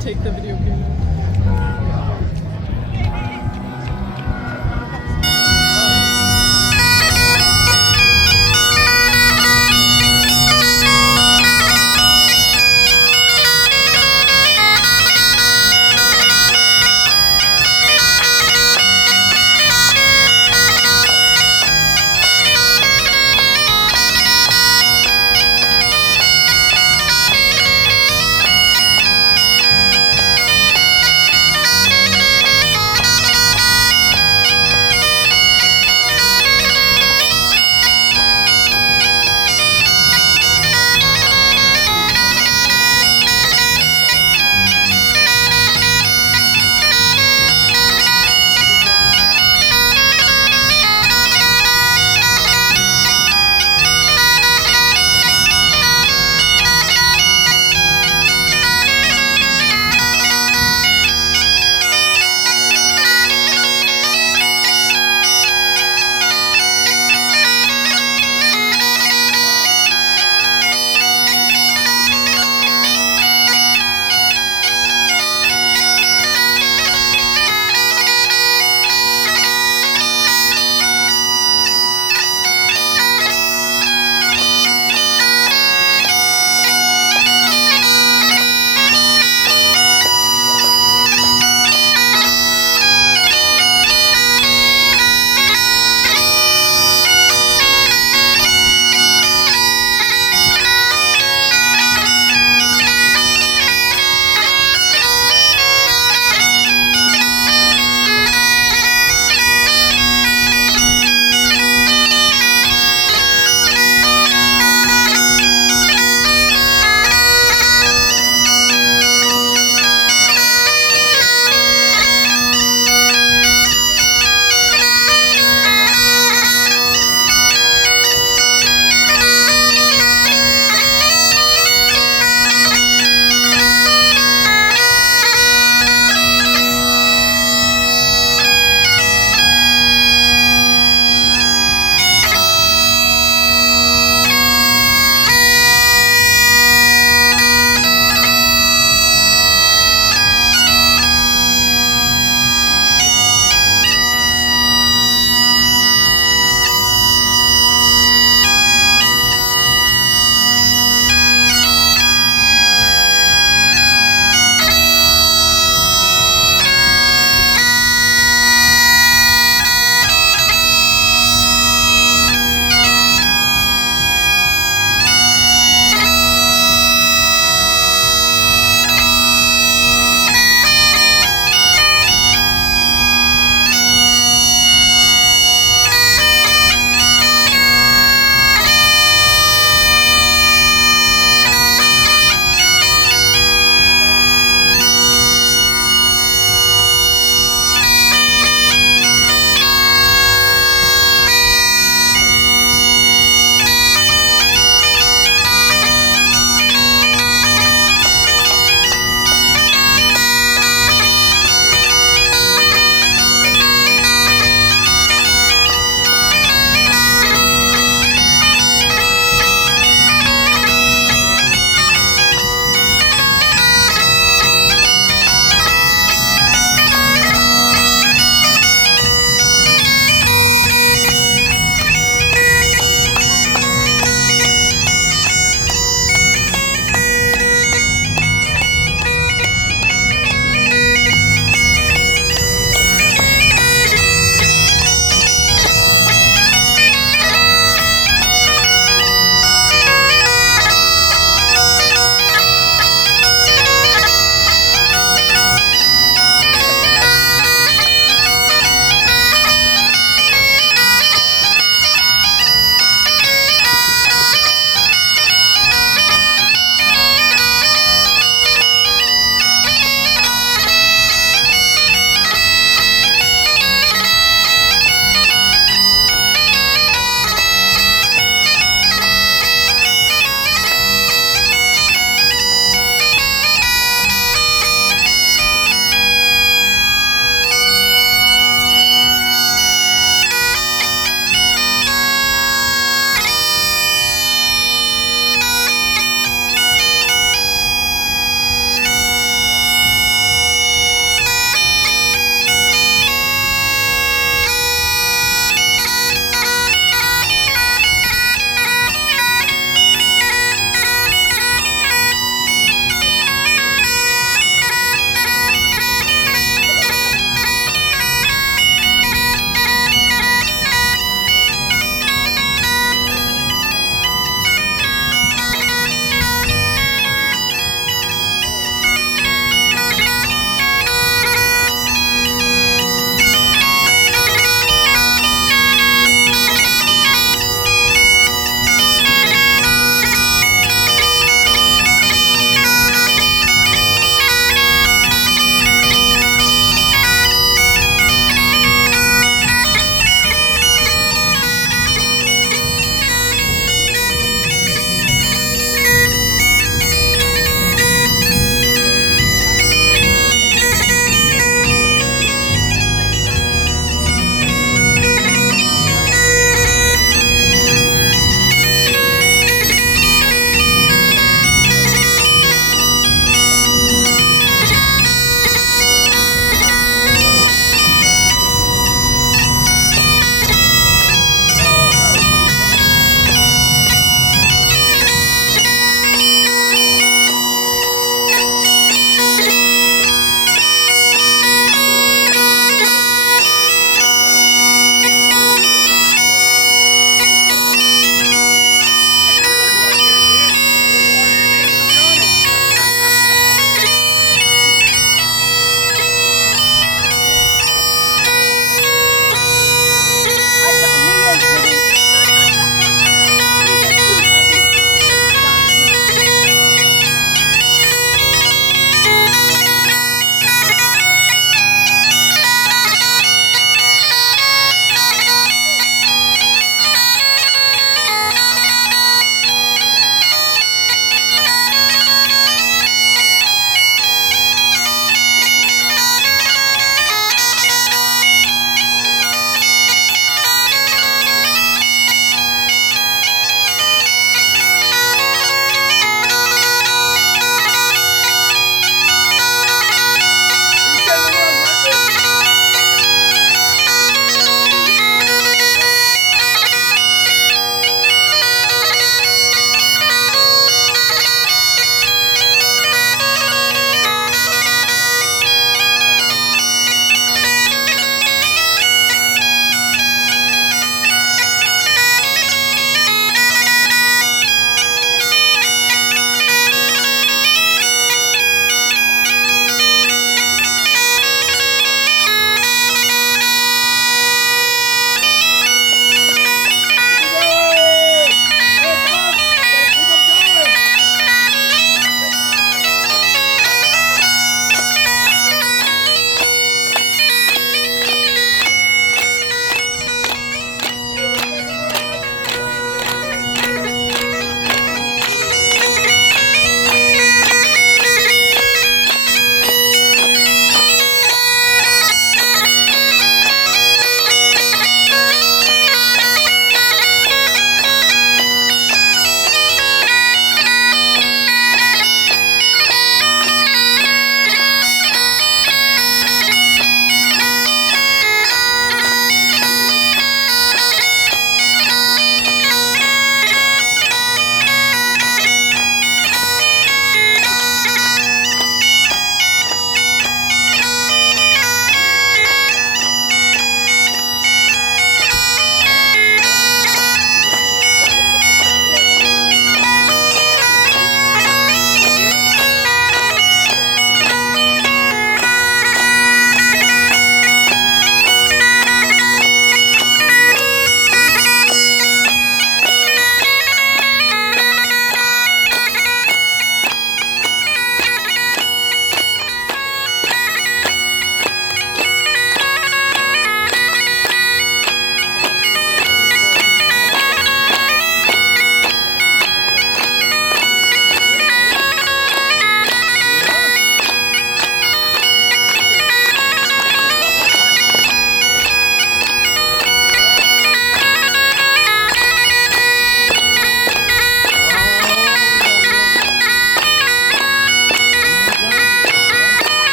take the video game out.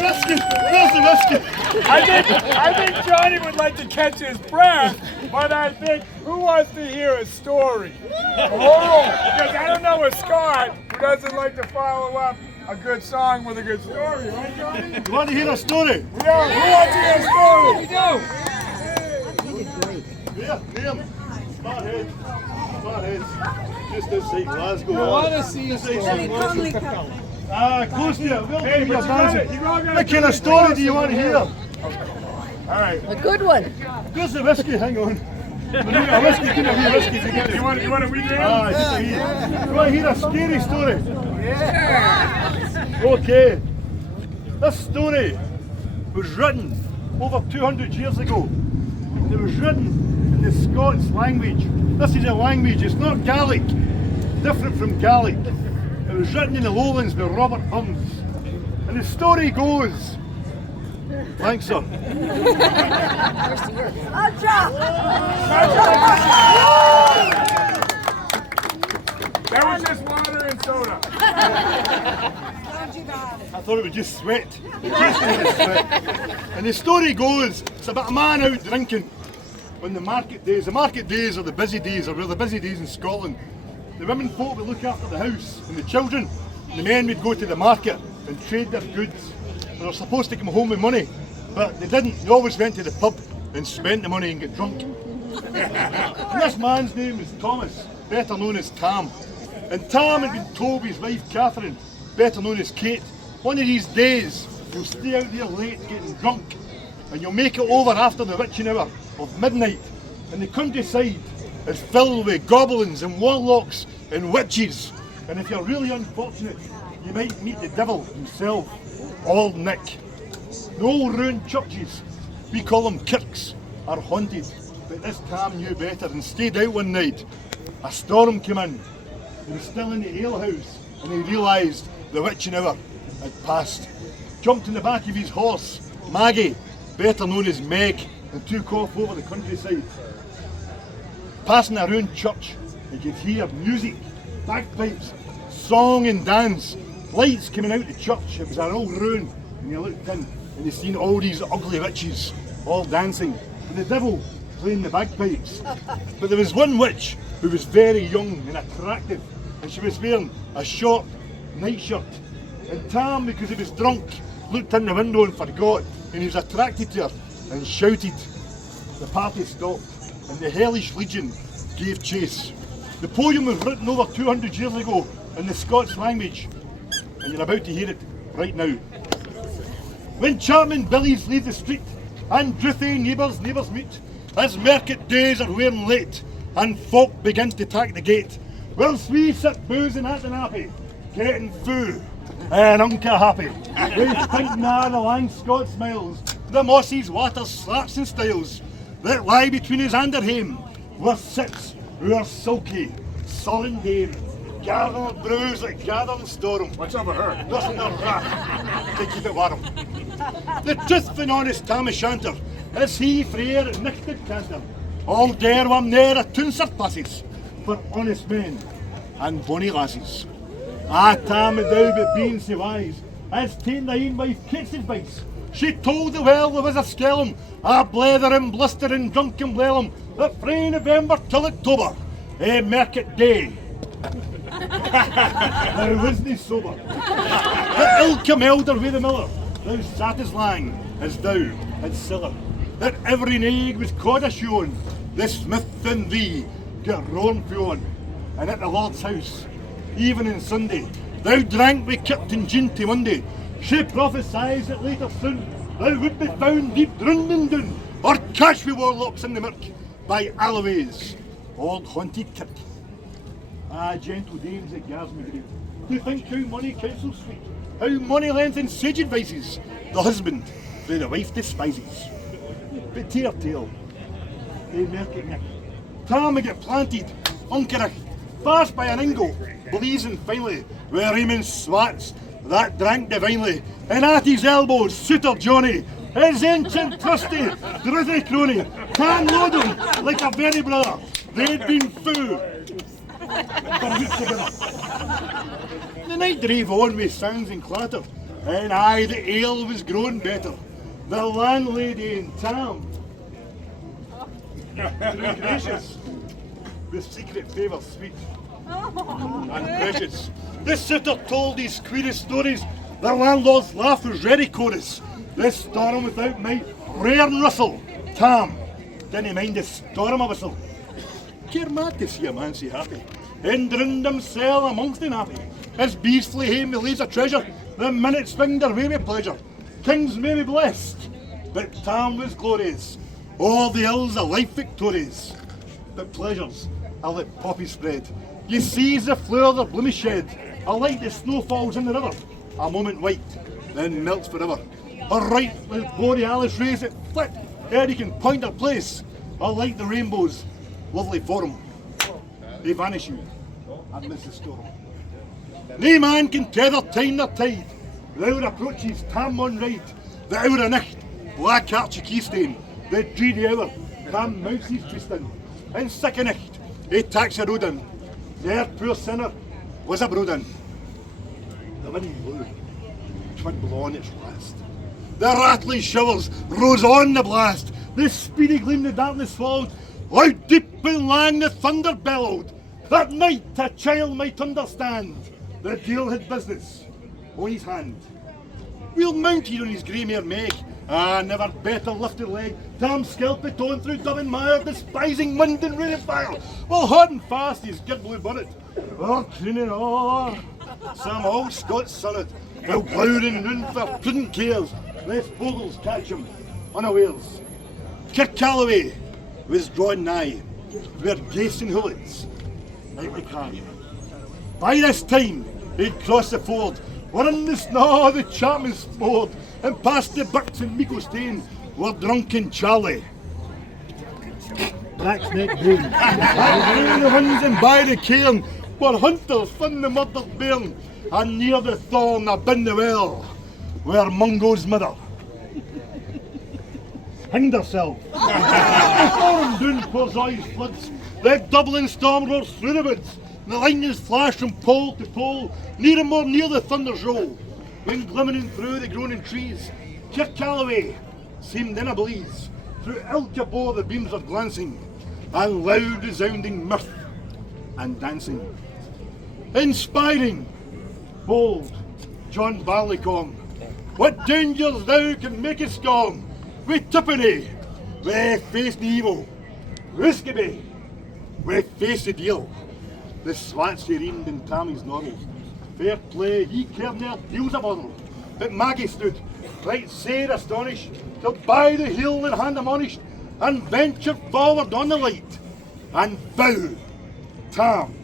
Where's the whiskey? I think Johnny would like to catch his breath, but I think who wants to hear a story? Oh, because I don't know a Scot who doesn't like to follow up a good song with a good story, right, Johnny? You want to hear a story? We do. Who wants to hear a story? We do. Yeah, Liam. Smartheads. Just outside Glasgow. I want to see a story. Close to it. Well, Hey, but you gotta what kind of story do you want to hear? All right. A good one. Where's the whiskey? Hang on. A whiskey, give me a whiskey to get it. You want to read it? Just a wee. You want to hear a scary story? Okay. This story was written over 200 years ago. It was written in the Scots language. This is a language, it's not Gaelic, different from Gaelic. It was written in the Lowlands by Robert Burns. And the story goes, thanks sir. That was just water and soda. I thought it was just sweat. And the story goes, it's about a man out drinking on the market days. The market days are the busy days, or the busy days in Scotland. The women folk would look after the house and the children. The men would go to the market and trade their goods. They were supposed to come home with money, but they didn't. They always went to the pub and spent the money and got drunk. And this man's name was Thomas, better known as Tam. And Tam had been told by his wife Catherine, better known as Kate, one of these days you'll stay out there late getting drunk and you'll make it over after the witching hour of midnight. And the countryside is filled with goblins and warlocks and witches. And if you're really unfortunate, you might meet the devil himself, Old Nick. The old ruined churches, we call them kirks, are haunted. But this Tam knew better and stayed out one night. A storm came in. He was still in the alehouse and he realised the witching hour had passed. Jumped in the back of his horse, Maggie, better known as Meg, and took off over the countryside. Passing a ruined church, he could hear music, bagpipes, song and dance, lights coming out of the church. It was an old ruin, and he looked in and he seen all these ugly witches all dancing, and the devil playing the bagpipes. But there was one witch who was very young and attractive, and she was wearing a short nightshirt. And Tam, because he was drunk, looked in the window and forgot, and he was attracted to her and shouted. The party stopped, and the hellish legion gave chase. The poem was written over 200 years ago in the Scots language, and you're about to hear it right now. When Chapman Billies leave the street, and drouthy neighbours meet, as market days are wearing late, and folk begin to tack the gate, whilst we sit boozing at the nappy, getting foo and unca happy. We think na the lang Scot smiles, the mossies, waters, slaps and styles that lie between us and our hame, where sits our sulky, sullen dame, gathering brews like gathering storm. What's over her? Listen to rap to keep it warm. The truthful honest Tam O'Shanter is he frae and nichted canter. All dare one ne'er a toonser passes for honest men and bonny lasses. Ah, Tam and thou but being so wise as ta'en thy own wife Kate's advice. She told the well there was a skellum, a blethering, blistering, drunken blellum, that frae November till October, market day. Thou wasn't sober. That ilka elder wi' the miller, thou sat as lang as thou had siller. That every egg was caught a shown, the smith and thee got roan fune. And at the Lord's house, even on Sunday, thou drank with Captain Jean to Monday. She prophesies that later soon thou would be found deep drowning down, or catch with warlocks in the murk by Alloway's old haunted kirk. Ah, gentle dames that gars me great, do think how money counsels sweet, how money lengthens sage advices, the husband though the wife despises. But tear tale, they market nick, Tam get planted, unkerich, fast by an ingle, blazing finely, where Raymond swats, that drank divinely, and at his elbows, Suitor Johnny, his ancient trusty, druthy crony, can load him like a very brother, they'd been foo for weeks together. The night drave on with sounds and clatter, And aye, the ale was growing better. The landlady in Tam, through gracious, the secret favour sweet and precious. The suitor told his queerest stories. The landlord's laugh was ready chorus. This storm without might, rare and rustle. Tam didn't mind the storm a whistle. Care mad to see a man so happy, and drowned himself amongst the happy. His bees flee hame, he leaves a treasure. The minutes swinged their way with pleasure. Kings may be blessed, but Tam was glorious. All the ills of life victorious. But pleasures are like poppy spread. You seize the flower their bloomy shed. I like the snow falls in the river. A moment white, then melts forever. Or right with borealis rays that flit, ere you can point their place. Or like the rainbow's lovely form. They vanish you and miss the storm. Nae man can tether time nor tide. The hour approaches Tam on ride. The hour of night, black archy keystone. The dreary hour, Tam mounts his feasting. And sick o' night, he tacks a road in. Their poor sinner was abroad in. The wind blew, 'twould blow on its last. The rattling showers rose on the blast. The speedy gleam the darkness swallowed. Loud, deep and lang the thunder bellowed. That night a child might understand. The deal had business on his hand. We'll mount here on his grey mare Meg. Ah, never better lifted leg. Tam skelpit on through dun and mire, despising wind and rain and fire. Well, hot and fast his good blue bonnet. Oh, crooning, oh, some old Scots sonnet. Well, glowering round for prudent cares, lest Bogles catch him unawares. Kirkcalloway was drawing nigh, where gates and hullets might like high. By this time, he'd crossed the ford, were in the snow the chapman smored, and past the bucks and Meeko Stain were drunken Charlie. Blacksneck Broom. By the winds and by the cairn were hunters fin the murdered bairn, and near the thorn abin the well were Mungo's mother. Hanged herself. The storm doon pours eyes floods, the Dublin storm roars through the woods, the lightnings flash from pole to pole, near and more near the thunders roll. When glimmering through the groaning trees, Kirkcalloway seemed in a blaze. Through ilka bow the beams are glancing, and loud resounding mirth and dancing. Inspiring, bold John Barleycorn, what dangers thou can make us scorn? We tippenny, we face the evil. Risky, we face the deal. The slats he reigned in Tammy's novels. Fair play, he cared ne'er deals a bother. But Maggie stood, right sair astonished, till by the hill and hand admonished, and ventured forward on the light. And vow, Tam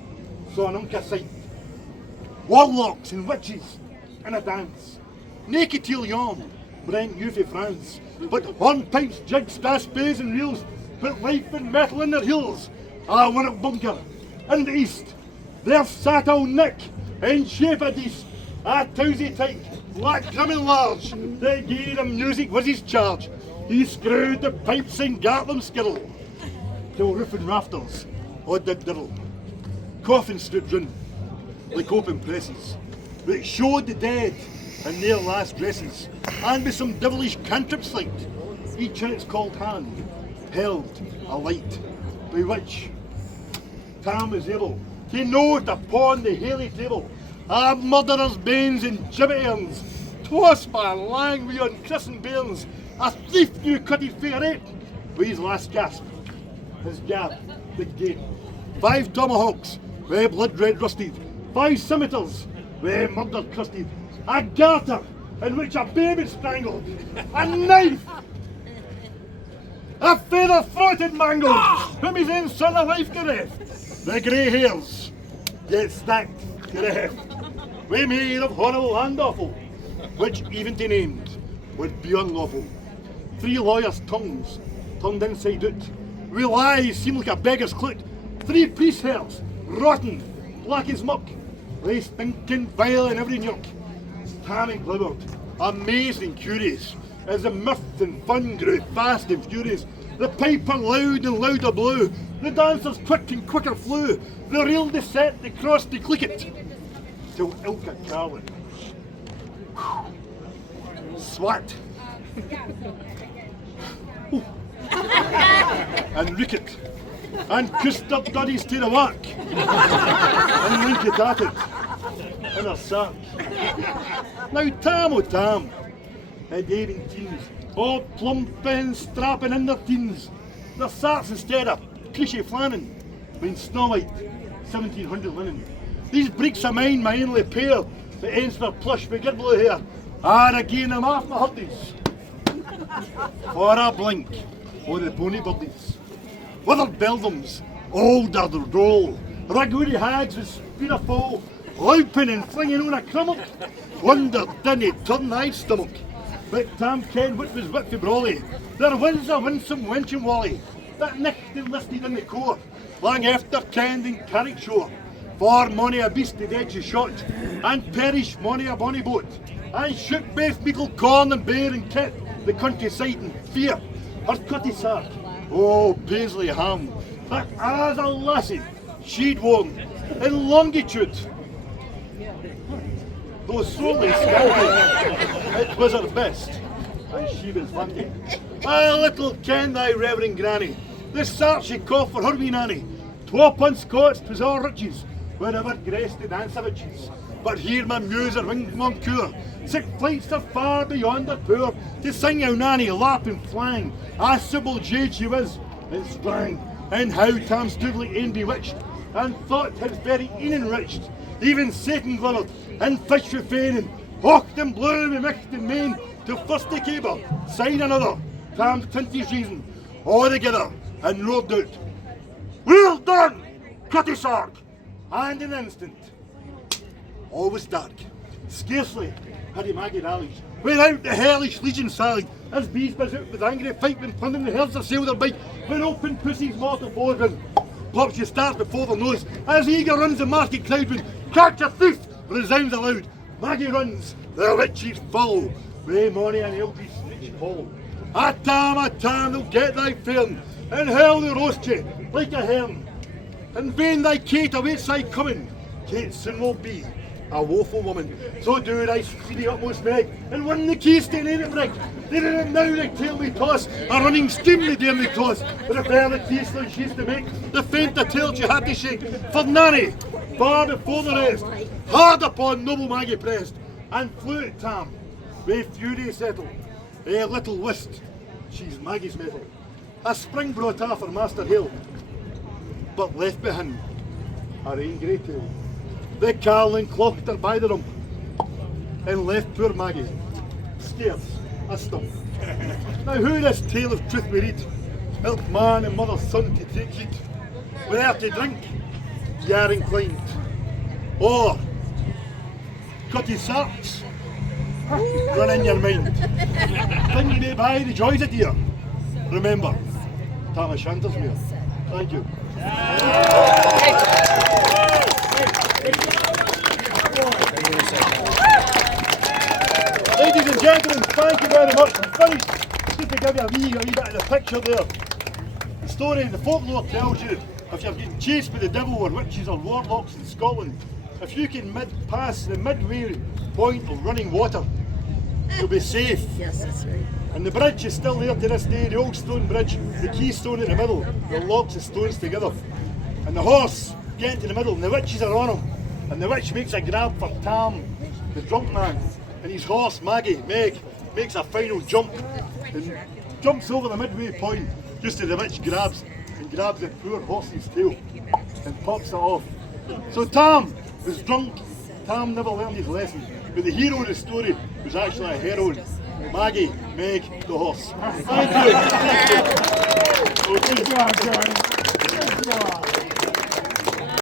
saw an unca sight. Warlocks and witches in a dance. Naked till yawn, brent you for France. But hornpipes, jigs, brass bays and reels, put life and metal in their heels. Ah, one at Bunker, in the east, there sat old Nick, in shape of beast, a towsy tight, black grim and large. They gave him music was his charge. He screwed the pipes and gat them skittle, till roof and rafters od the diddle. Coffins stood round, like open presses, that showed the dead in their last dresses, and with some devilish cantrips light, each in its cold hand held a light, by which Tam was able to note upon the hairy table a murderer's banes and gibbet ends, tossed by a lang wi' unchristened bairns, a thief new cutted fair ape, with his last gasp, his gab, the gate. 5 tomahawks, wi' blood red rusted, 5 scimitars, wi' murder crusted, a garter in which a baby strangled, a knife, a feather-throated mangle, whom his own son of life to death. The grey hairs get stacked to the heft, wi' made of horrible and awful, which even to named would be unlawful. 3 lawyers' tongues turned inside out, wi' lies seem like a beggar's clout. 3 priest hairs, rotten, black as muck, lay stinking vile in every nook. Tam and glibbered, amazed and curious, as the mirth and fun grew fast and furious. The piper loud and louder blew, the dancers quick and quicker flew, the reel they set, they crossed, they click it, till ilka Carlin swat. And ricket. And custard duddies to the work. And link it at it. In a sack. Now Tam O'Tam had 18 teens, all plump and strapping in their teens. Their sacks instead of cliche flannin, when Snow White, 1700 linen. These breeks of mine, my only pair, that ends their plush with girdle hair, are again them off my hurdies. For a blink, or the pony birdies. Withered beldams, old are the roll, raggoody hags with speed of fall, louping and flinging on a crummock, wonder didn't turn thy stomach. But Tam ken what was wit for brawly, there wins a winsome wenching wally, that nicht enlisted in the corps, long after kenned in carrick shore. For mony a beast did edge shot, and perish mony a bonny boat, and shook both meikle corn and bear and kit, the countryside in fear. Her cutty sark, oh Paisley ham, that as a lassie she'd worn in longitude. Though sorely scalded, it was her best, and she was vandy. Ah, little ken thy reverend granny, the sart she coughed for her wee nanny. 12 pund Scots, 'twas all riches, wherever graced the dance of witches. But here my muse her winged moncour, 6 flights are far beyond her poor, to sing how nanny lap and flang, ah Sybil jade she was, and sprang, and how Tam stood like ane bewitched, and thought his very een enriched, even Satan glittered, and fish with fain, and hawked and blew with micht and main, till first the cable, sign another, Tam's 20's reason, all together, and roared out, "Well done, Cutty Sark!" And in an instant, all was dark. Scarcely had he Maggie rallied, without the hellish legion sallied, as bees buzz out with angry fight when plundering the herds assail their bite, when open pussy's mortal boardman pops you start before their nose, as eager runs the market crowd when "Catch a thief!" resounds aloud. Maggie runs, the witches follow, with mony an elby snitch fall. A Tam, they'll get thy fern, and hell they'll roast you like a hern. In vain thy Kate awaits thy coming, Kate soon will be a woeful woman. So do thy speedy utmost meg, and win the keys to an ain't brig. They didn't now they tail me toss, a running steam they dare me toss. But if e'er the case that she's to make, the faint the tail she had to shake. For Nanny, far before the rest, hard upon noble Maggie pressed, and flew at Tam, with fury settled. Eh, little wist, she's Maggie's metal. A spring brought off her master hill, but left behind her ain grey tail. The carlin clocked her by the rump, and left poor Maggie scarce a stump. Now who this tale of truth we read, milk man and mother's son to take heed, without to drink, ye are inclined, or Cutty Sarks run in your mind. Think you may buy the joys of dear, remember, Tam O'Shanter's mere. Thank you. Ladies and gentlemen, thank you very much. I'm finished. Just to give you a wee bit of the picture there. The story, the folklore tells you, if you're getting chased by the devil or witches or warlocks in Scotland, if you can pass the midway point of running water, you'll be safe. Yes, that's right. And the bridge is still there to this day, the old stone bridge, the keystone in the middle, that locks the stones together. And the horse getting to the middle, and the witches are on him. And the witch makes a grab for Tam, the drunk man. And his horse, Maggie, Meg, makes a final jump and jumps over the midway point, just as the witch grabs the poor horse's tail and pops it off. So Tam was drunk, Tam never learned his lesson, but the hero of the story was actually a heroine, Maggie, Meg, the horse. Thank you. Good job, Johnny. Good job.